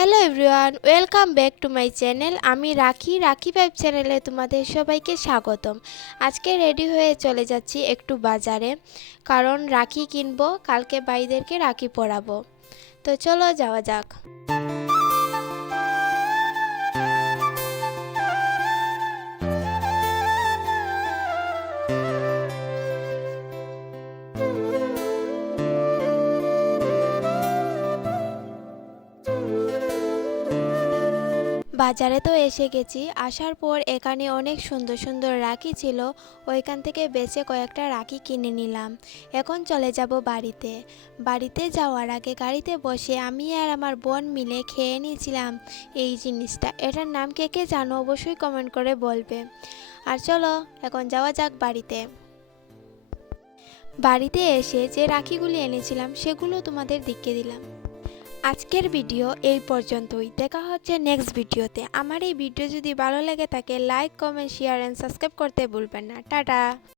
Hello everyone, welcome back to my channel. আমি রাখি five চ্যানেলে তোমাদের সবাইকে স্বাগতম। আজকে রেডি হয়ে চলে যাচ্ছি একটু বাজারে, কারণ রাখি কিনবো, কালকে ভাইদেরকে রাখি পরাবো। তো চলো যাওয়া যাক। বাজারে তো এসে গেছি। আসার পর এখানে অনেক সুন্দর সুন্দর রাখি ছিল, ওইখান থেকে বেছে কয়েকটা রাখি কিনে নিলাম। এখন চলে যাব বাড়িতে। বাড়িতে যাওয়ার আগে গাড়িতে বসে আমি আর আমার বোন মিলে খেয়ে নিয়েছিলাম এই জিনিসটা। এটার নাম কে কে জানো অবশ্যই কমেন্ট করে বলবে। আর চলো এখন যাওয়া যাক বাড়িতে। বাড়িতে এসে যে রাখিগুলি এনেছিলাম সেগুলো তোমাদের দেখিয়ে দিলাম। আজকের ভিডিও এই পর্যন্তই। দেখা হচ্ছে নেক্সট ভিডিওতে। আমার এই ভিডিও যদি ভালো লেগে থাকে like, comment, share and subscribe করতে ভুলবেন না। টাটা।